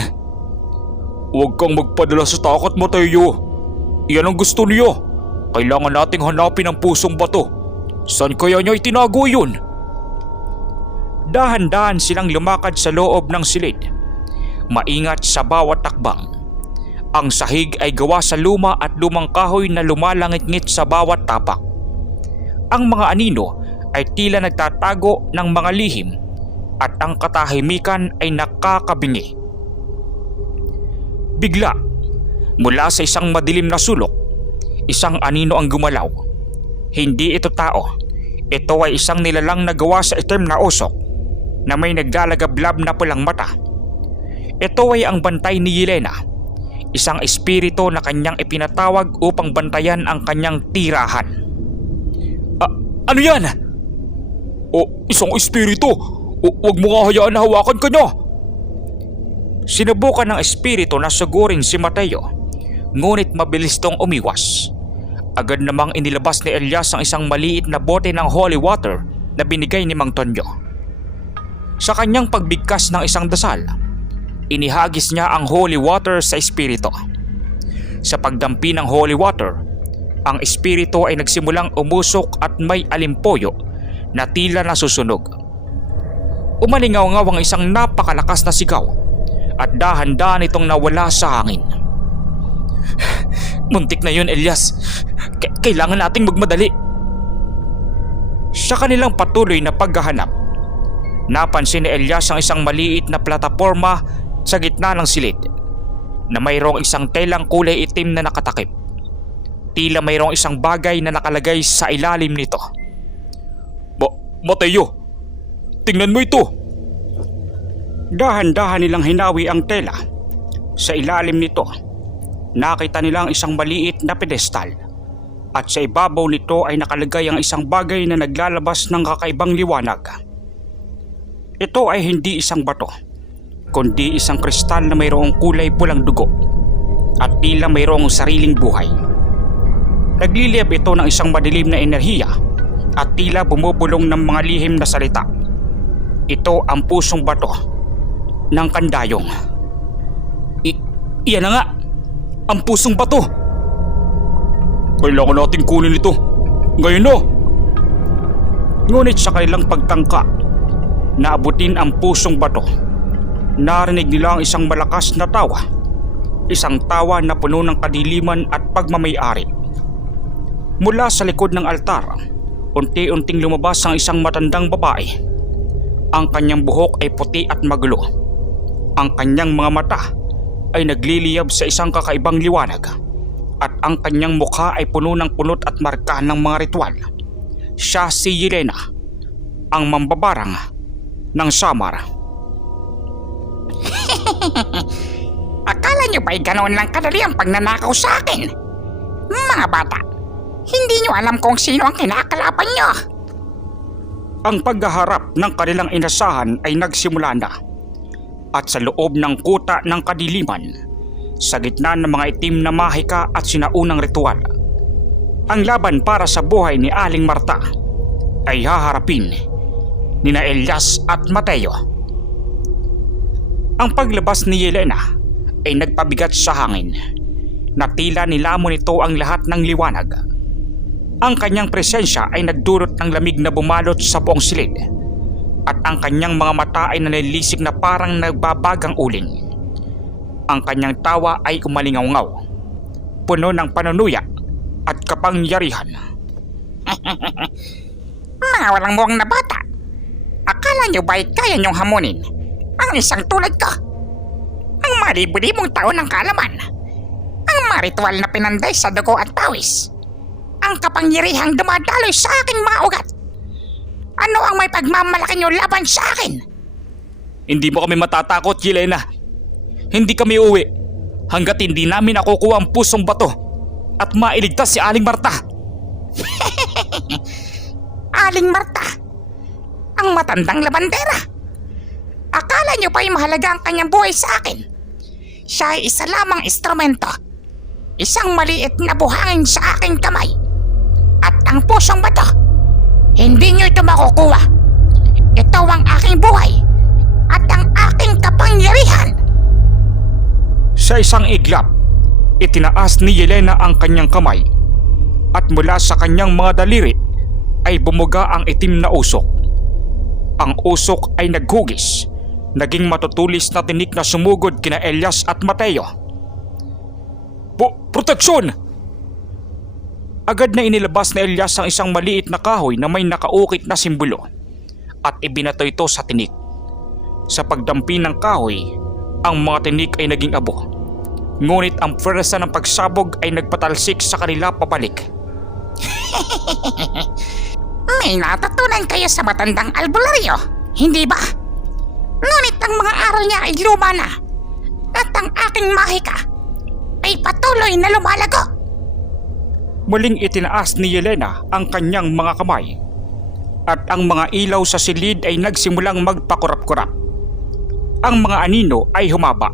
Huwag kang magpadala sa takot, Mateo. Iyan ang gusto niyo. Kailangan nating hanapin ang pusong bato. Saan kaya niya itinago yun? Dahan-dahan silang lumakad sa loob ng silid, maingat sa bawat takbang. Ang sahig ay gawa sa luma at lumang kahoy na lumalangit-ngit sa bawat tapak. Ang mga anino ay tila nagtatago ng mga lihim at ang katahimikan ay nakakabingi. Bigla, mula sa isang madilim na sulok, isang anino ang gumalaw. Hindi ito tao. Ito ay isang nilalang na gawa sa itim na usok na may naglalagablab na pulang mata. Ito ay ang bantay ni Yelena, isang espiritu na kanyang ipinatawag upang bantayan ang kanyang tirahan. Ano yan? O, isang espiritu! Huwag mo nga hayaan na hawakan ka niya! Sinubukan ng espiritu na sugurin si Mateo, ngunit mabilis tong umiwas. Agad namang inilabas ni Elias ang isang maliit na bote ng holy water na binigay ni Mang Tonyo. Sa kanyang pagbigkas ng isang dasal, inihagis niya ang holy water sa espiritu. Sa pagdampi ng holy water, ang espiritu ay nagsimulang umusok at may alimpoyo na tila nasusunog. Umalingaw-ngaw ang isang napakalakas na sigaw at dahan-dahan itong nawala sa hangin. Muntik na yun, Elias. Kailangan nating magmadali. Sa kanilang patuloy na paghahanap, napansin ni Elias ang isang maliit na plataporma sa gitna ng silid na mayroong isang telang kulay itim na nakatakip. Tila mayroong isang bagay na nakalagay sa ilalim nito. Mateo, tingnan mo ito. Dahan-dahan nilang hinawi ang tela. Sa ilalim nito, nakita nilang isang maliit na pedestal. at sa ibabaw nito ay nakalagay ang isang bagay na naglalabas ng kakaibang liwanag. Ito ay hindi isang bato, kundi isang kristal na mayroong kulay pulang dugo at tila mayroong sariling buhay. Nagliliyab ito ng isang madilim na enerhiya at tila bumubulong ng mga lihim na salita. Ito ang pusong bato ng Kandayong. Iyan na nga, ang pusong bato. Kailangan nating kunin ito. Ngayon na! Ngunit sa kanilang pagtangka, naabutin ang pusong bato. Narinig nila ang isang malakas na tawa. Isang tawa na puno ng kadiliman at pagmamay-ari. Mula sa likod ng altar, unti-unting lumabas ang isang matandang babae. Ang kanyang buhok ay puti at magulo. Ang kanyang mga mata ay nagliliyab sa isang kakaibang liwanag. At ang kanyang mukha ay puno ng punot at marka ng mga ritual. Siya si Yelena, ang mambabarang ng Samar. Akala nyo ba'y ganoon lang kadali ang pagnanakaw sa akin? Mga bata, hindi nyo alam kung sino ang kinakalaban nyo. Ang paghaharap ng kanilang inasahan ay nagsimula na. At sa loob ng kuta ng kadiliman, sa gitna ng mga itim na mahika at sinaunang ritual, ang laban para sa buhay ni Aling Marta ay haharapin nina Elias at Mateo. Ang paglabas ni Yelena ay nagpabigat sa hangin na tila nilamon nito ang lahat ng liwanag. Ang kanyang presensya ay nagdulot ng lamig na bumalot sa buong silid at ang kanyang mga mata ay nanilisik na parang nagbabagang uling. Ang kanyang tawa ay umalingaw-ngaw, puno ng panunuya at kapangyarihan. Mga walang muwang na bata, akala nyo ba'y kaya nyong hamunin ang isang tulad ko? Ang malibu-libong taon ng kaalaman, ang mga ritual na pinanday sa dugo at pawis, ang kapangyarihang dumadaloy sa aking mga ugat. Ano ang may pagmamalaki nyo laban sa akin? Hindi mo kami matatakot, Yelena. Hindi kami uwi hanggat hindi namin nakukuha ang pusong bato at mailigtas si Aling Marta. Aling Marta, ang matandang labandera. Akala nyo ba'y mahalaga ang kanyang buhay sa akin? Siya ay isa lamang instrumento, isang maliit na buhangin sa aking kamay. At ang pusong bato, hindi nyo ito makukuha. Ito ang aking buhay at ang aking kapangyarihan. Sa isang iglap, itinaas ni Yelena ang kanyang kamay at mula sa kanyang mga daliri ay bumuga ang itim na usok. Ang usok ay naghugis, naging matutulis na tinik na sumugod kina Elias at Mateo. Proteksyon! Agad na inilabas ni Elias ang isang maliit na kahoy na may nakaukit na simbolo at ibinato ito sa tinik. Sa pagdampi ng kahoy, ang mga tinik ay naging abo. Ngunit ang pwersa ng pagsabog ay nagpatalsik sa kanila pabalik. May natutunan kayo sa matandang albularyo, hindi ba? Ngunit ang mga aral niya ay luma na at ang aking mahika ay patuloy na lumalago. Muling itinaas ni Yelena ang kanyang mga kamay at ang mga ilaw sa silid ay nagsimulang magpakurap-kurap. Ang mga anino ay humaba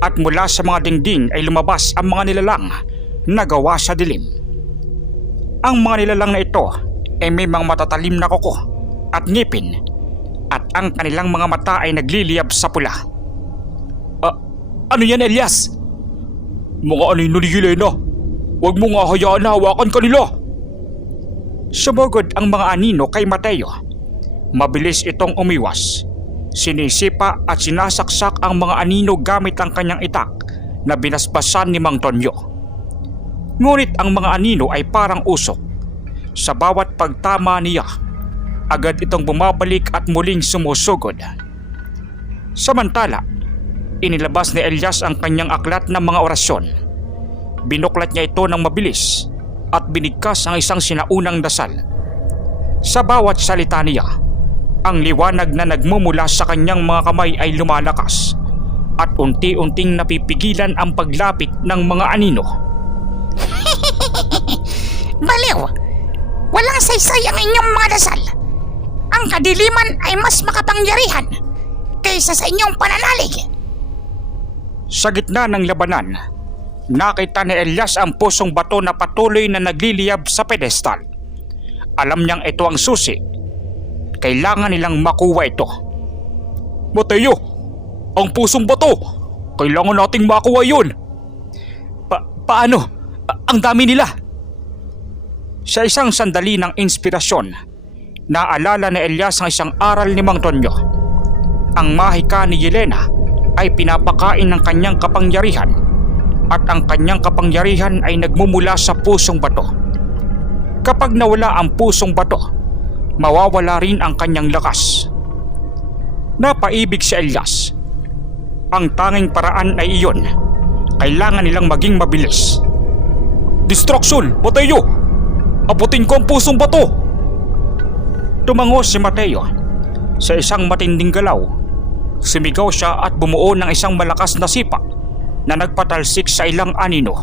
at mula sa mga dingding ay lumabas ang mga nilalang na gawa sa dilim. Ang mga nilalang na ito ay may mga matatalim na kuko at ngipin at ang kanilang mga mata ay nagliliyab sa pula. Ano yan, Elias? Mga anino ni Yelena, huwag mo nga hayaan na hawakan kanila. Sumugod ang mga anino kay Mateo. Mabilis itong umiwas. Sinisipa at sinasaksak ang mga anino gamit ang kanyang itak na binasbasan ni Mang Tonyo. Ngunit ang mga anino ay parang usok. Sa bawat pagtama niya, agad itong bumabalik at muling sumusugod. Samantala, inilabas ni Elias ang kanyang aklat ng mga orasyon. Binuklat niya ito ng mabilis at binigkas ang isang sinaunang dasal. Sa bawat salita niya, ang liwanag na nagmumula sa kanyang mga kamay ay lumalakas at unti-unting napipigilan ang paglapit ng mga anino. Baliw! Walang saysay ang inyong mga dasal. Ang kadiliman ay mas makapangyarihan kaysa sa inyong pananalig. Sa gitna ng labanan, nakita ni Elias ang pusong bato na patuloy na nagliliyab sa pedestal. Alam niyang ito ang susi. Kailangan nilang makuha ito. Mateo, ang pusong bato! Kailangan nating makuha yun! Paano? Ang dami nila! Sa isang sandali ng inspirasyon, naalala ni Elias ang isang aral ni Mang Tonyo. Ang mahika ni Yelena ay pinapakain ng kanyang kapangyarihan at ang kanyang kapangyarihan ay nagmumula sa pusong bato. Kapag nawala ang pusong bato, mawawala rin ang kanyang lakas. Napaibig si Elias. Ang tanging paraan ay iyon. Kailangan nilang maging mabilis. Distraction, Mateo! Abutin ko ang pusong bato! Tumango si Mateo. Sa isang matinding galaw, sumigaw siya at bumuo ng isang malakas na sipa na nagpatalsik sa ilang anino.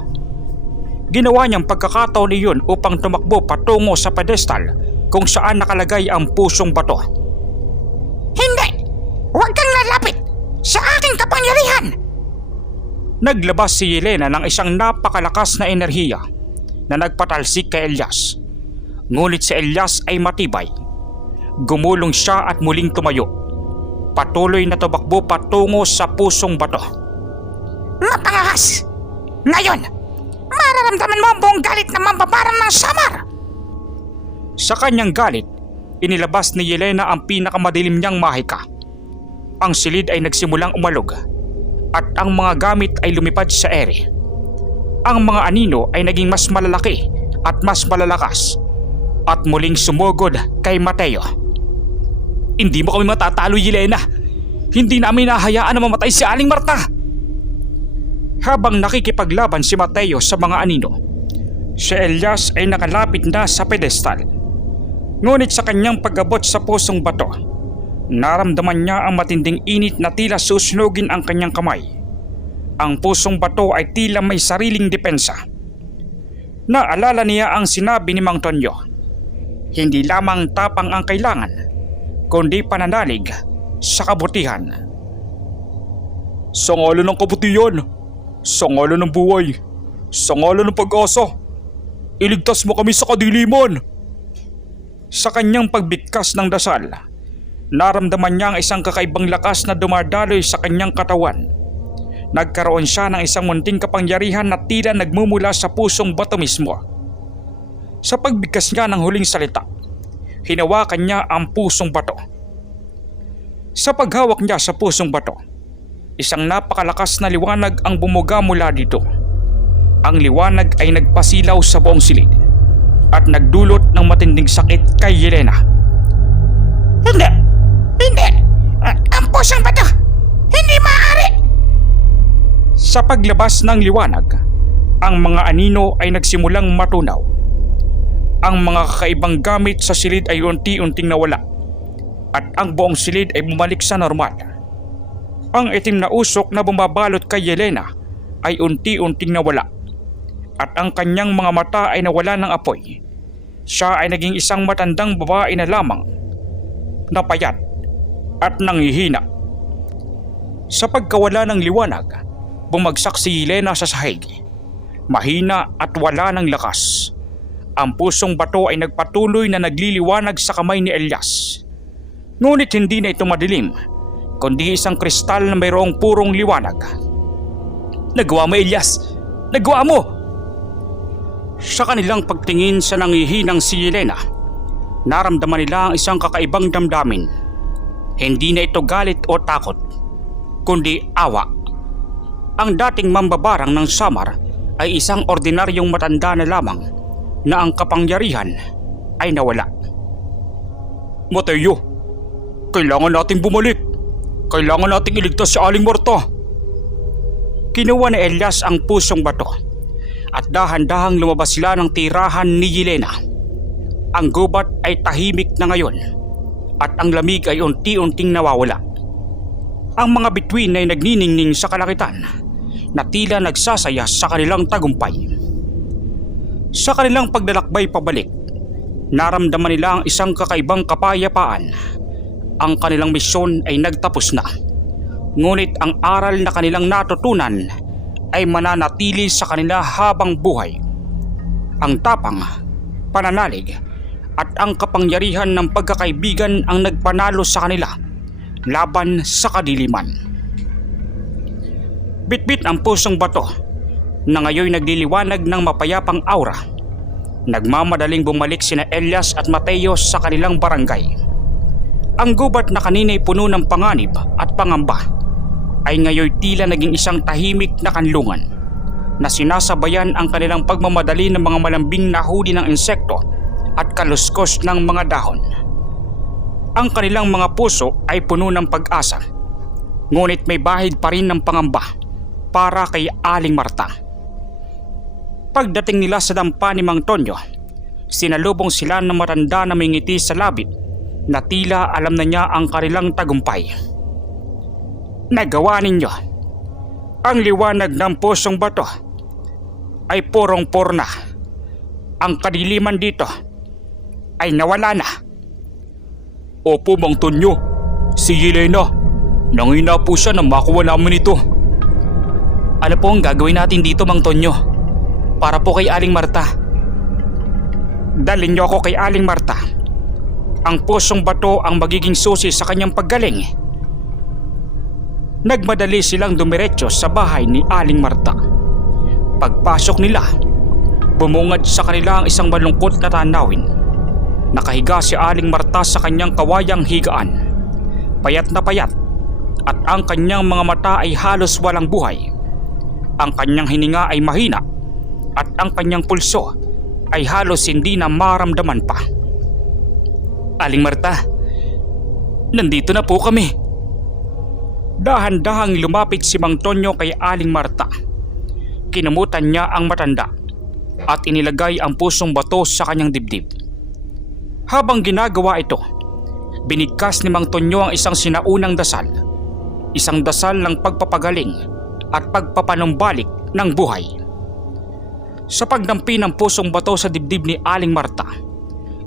Ginawa niyang pagkakataon iyon upang tumakbo patungo sa pedestal kung saan nakalagay ang pusong bato. Hindi! Huwag kang lalapit sa aking kapangyarihan! Naglabas si Yelena ng isang napakalakas na enerhiya na nagpatalsik kay Elias. Ngunit si Elias ay matibay. Gumulong siya at muling tumayo. Patuloy na tumakbo patungo sa pusong bato. Mapangahas! Ngayon, mararamdaman mo ang buong galit ng mambabarang ng Samar! Sa kanyang galit, inilabas ni Yelena ang pinakamadilim niyang mahika. Ang silid ay nagsimulang umalog at ang mga gamit ay lumipad sa ere. Ang mga anino ay naging mas malalaki at mas malalakas at muling sumugod kay Mateo. Hindi mo kami matatalo, Yelena! Hindi namin nahayaan na mamatay si Aling Marta! Habang nakikipaglaban si Mateo sa mga anino, si Elias ay nakalapit na sa pedestal. Ngunit sa kanyang pag-abot sa pusong bato, naramdaman niya ang matinding init na tila susunugin ang kanyang kamay. Ang pusong bato ay tila may sariling depensa. Naalala niya ang sinabi ni Mang Tonyo. Hindi lamang tapang ang kailangan, kundi pananalig sa kabutihan. Sa ngalan ng kabutihan, sa ngalan ng buhay, sa ngalan ng pag-asa, iligtas mo kami sa kadiliman. Sa kanyang pagbigkas ng dasal, naramdaman niya ang isang kakaibang lakas na dumadaloy sa kanyang katawan. Nagkaroon siya ng isang munting kapangyarihan na tila nagmumula sa pusong bato mismo. Sa pagbigkas niya ng huling salita, hinawakan niya ang pusong bato. Sa paghawak niya sa pusong bato, isang napakalakas na liwanag ang bumuga mula dito. Ang liwanag ay nagpasilaw sa buong silid at nagdulot ng matinding sakit kay Yelena. Hindi! Hindi! Ang pusong bato! Hindi maaari! Sa paglabas ng liwanag, ang mga anino ay nagsimulang matunaw. Ang mga kakaibang gamit sa silid ay unti-unting nawala at ang buong silid ay bumalik sa normal. Ang itim na usok na bumabalot kay Yelena ay unti-unting nawala at ang kanyang mga mata ay nawala ng apoy. Siya ay naging isang matandang babae na lamang, napayat at nanghihina. Sa pagkawala ng liwanag, bumagsak si Yelena sa sahig. Mahina at wala ng lakas. Ang pusong bato ay nagpatuloy na nagliliwanag sa kamay ni Elias. Ngunit hindi na ito madilim, kundi isang kristal na mayroong purong liwanag. Nagawa mo, Elias! Nagawa mo! Sa kanilang pagtingin sa nanghihinang si Yelena, naramdaman nila ang isang kakaibang damdamin. Hindi na ito galit o takot, kundi awa. Ang dating mambabarang ng Samar ay isang ordinaryong matanda na lamang na ang kapangyarihan ay nawala. Mateo, kailangan nating bumalik. Kailangan nating iligtas si Aling Marta. Kinuha ni Elias ang pusong bato at dahan-dahang lumabas sila ng tirahan ni Yelena. Ang gubat ay tahimik na ngayon at ang lamig ay unti-unting nawawala. Ang mga bituin ay nagniningning sa kalakitan na tila nagsasaya sa kanilang tagumpay. Sa kanilang paglalakbay pabalik, naramdaman nila ang isang kakaibang kapayapaan. Ang kanilang misyon ay nagtapos na. Ngunit ang aral na kanilang natutunan ay mananatili sa kanila habang buhay. Ang tapang, pananalig at ang kapangyarihan ng pagkakaibigan ang nagpanalo sa kanila laban sa kadiliman. Bitbit ang pusong bato na ngayon nagliliwanag ng mapayapang aura. Nagmamadaling bumalik sina Elias at Mateo sa kanilang barangay. Ang gubat na kanina'y puno ng panganib at pangamba ay ngayon tila naging isang tahimik na kanlungan na sinasabayan ang kanilang pagmamadali ng mga malambing na huli ng insekto at kaluskos ng mga dahon. Ang kanilang mga puso ay puno ng pag-asa, ngunit may bahid pa rin ng pangamba para kay Aling Marta. Pagdating nila sa dampa ni Mang Tonyo, sinalubong sila ng matanda na may ngiti sa labi na tila alam na niya ang kanilang tagumpay. Nagawa ninyo. Ang liwanag ng pusong bato ay purong-puro na. Ang kadiliman dito ay nawala na. Opo, Mang Tonyo. Si Yelena. Nangina po siya na makuha namin ito. Ano po ang gagawin natin dito, Mang Tonyo? Para po kay Aling Marta. Dalhin niyo ako kay Aling Marta. Ang pusong bato ang magiging susi sa kanyang paggaling. Nagmadali silang dumiretso sa bahay ni Aling Marta. Pagpasok nila, bumungad sa kanila ang isang malungkot na tanawin. Nakahiga si Aling Marta sa kanyang kawayang higaan. Payat na payat at ang kanyang mga mata ay halos walang buhay. Ang kanyang hininga ay mahina at ang kanyang pulso ay halos hindi na maramdaman pa. Aling Marta, nandito na po kami. Dahan-dahang lumapit si Mang Tonyo kay Aling Marta. Kinamutan niya ang matanda at inilagay ang pusong bato sa kanyang dibdib. Habang ginagawa ito, binigkas ni Mang Tonyo ang isang sinaunang dasal. Isang dasal ng pagpapagaling at pagpapanumbalik ng buhay. Sa pagdampi ng pusong bato sa dibdib ni Aling Marta,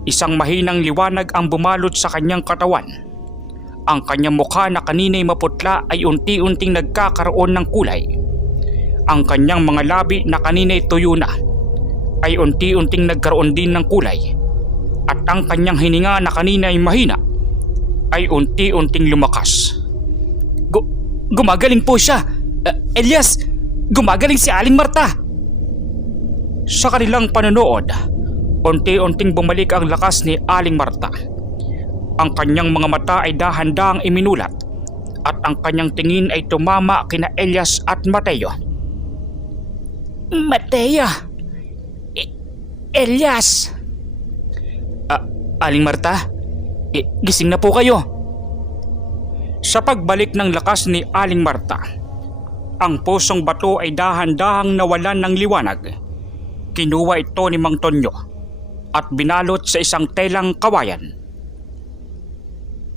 isang mahinang liwanag ang bumalot sa kanyang katawan. Ang kanyang mukha na kanina'y maputla ay unti-unting nagkakaroon ng kulay. Ang kanyang mga labi na kanina'y tuyo na ay unti-unting nagkaroon din ng kulay. At ang kanyang hininga na kanina'y mahina ay unti-unting lumakas. Gumagaling po siya! Elias, gumagaling si Aling Marta! Sa kanilang panonood, unti-unting bumalik ang lakas ni Aling Marta. Ang kanyang mga mata ay dahan-dahang iminulat at ang kanyang tingin ay tumama kina Elias at Mateo. Mateo! Elias! Aling Marta, gising na po kayo. Sa pagbalik ng lakas ni Aling Marta, ang pusong bato ay dahan-dahang nawalan ng liwanag. Kinuha ito ni Mang Tonyo at binalot sa isang telang kawayan.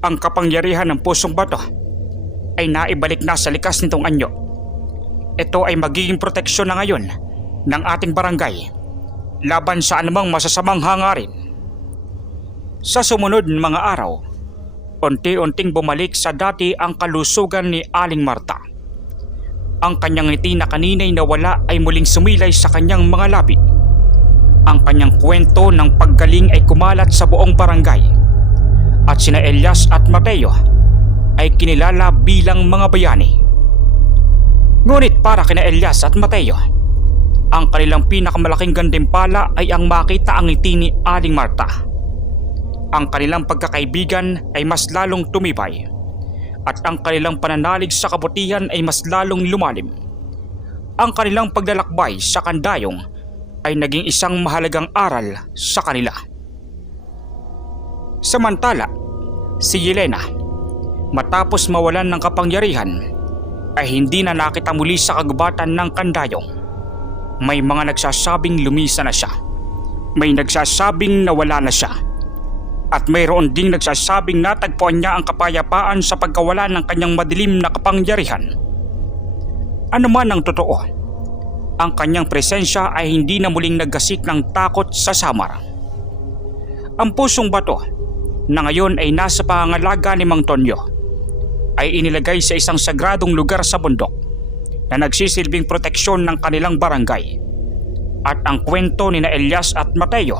Ang kapangyarihan ng pusong bato ay naibalik na sa likas nitong anyo. Ito ay magiging proteksyon na ngayon ng ating barangay laban sa anumang masasamang hangarin. Sa sumunod ng mga araw, unti-unting bumalik sa dati ang kalusugan ni Aling Marta. Ang kanyang ngiti na kanina'y nawala ay muling sumilay sa kanyang mga labi. Ang kanyang kwento ng paggaling ay kumalat sa buong barangay. At sina Elias at Mateo ay kinilala bilang mga bayani. Ngunit para kina Elias at Mateo, ang kanilang pinakamalaking gantimpala ay ang makita ang ngiti ni Aling Marta. Ang kanilang pagkakaibigan ay mas lalong tumibay at ang kanilang pananalig sa kabutihan ay mas lalong lumalim. Ang kanilang paglalakbay sa kandayong ay naging isang mahalagang aral sa kanila. Samantala, si Yelena, matapos mawalan ng kapangyarihan, ay hindi na nakita muli sa kagubatan ng kandayong. May mga nagsasabing lumisa na siya. May nagsasabing nawala na siya. At mayroon ding nagsasabing natagpuan niya ang kapayapaan sa pagkawala ng kanyang madilim na kapangyarihan. Ano man ang totoo, ang kanyang presensya ay hindi na muling naggasik ng takot sa Samar. Ang pusong bato na ngayon ay nasa pangangalaga ni Mang Tonyo ay inilagay sa isang sagradong lugar sa bundok na nagsisilbing proteksyon ng kanilang barangay. At ang kwento ni na Elias at Mateo,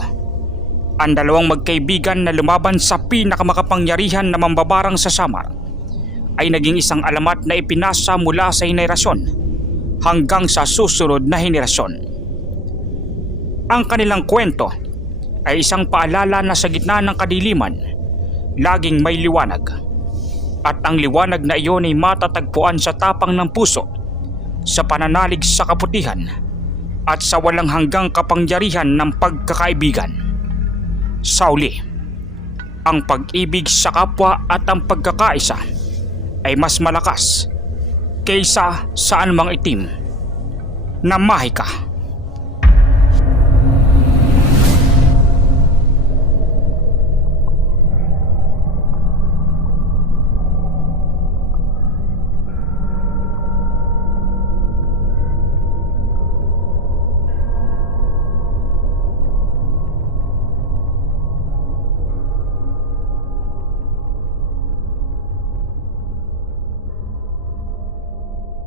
ang dalawang magkaibigan na lumaban sa pinakamakapangyarihan na mambabarang sa Samar, ay naging isang alamat na ipinasa mula sa henerasyon hanggang sa susunod na henerasyon. Ang kanilang kwento ay isang paalala na sa gitna ng kadiliman, laging may liwanag. At ang liwanag na iyon ay matatagpuan sa tapang ng puso, sa pananalig sa kaputihan, at sa walang hanggang kapangyarihan ng pagkakaibigan. Sa uli, ang pag-ibig sa kapwa at ang pagkakaisa ay mas malakas kaysa sa anumang itim na mahika.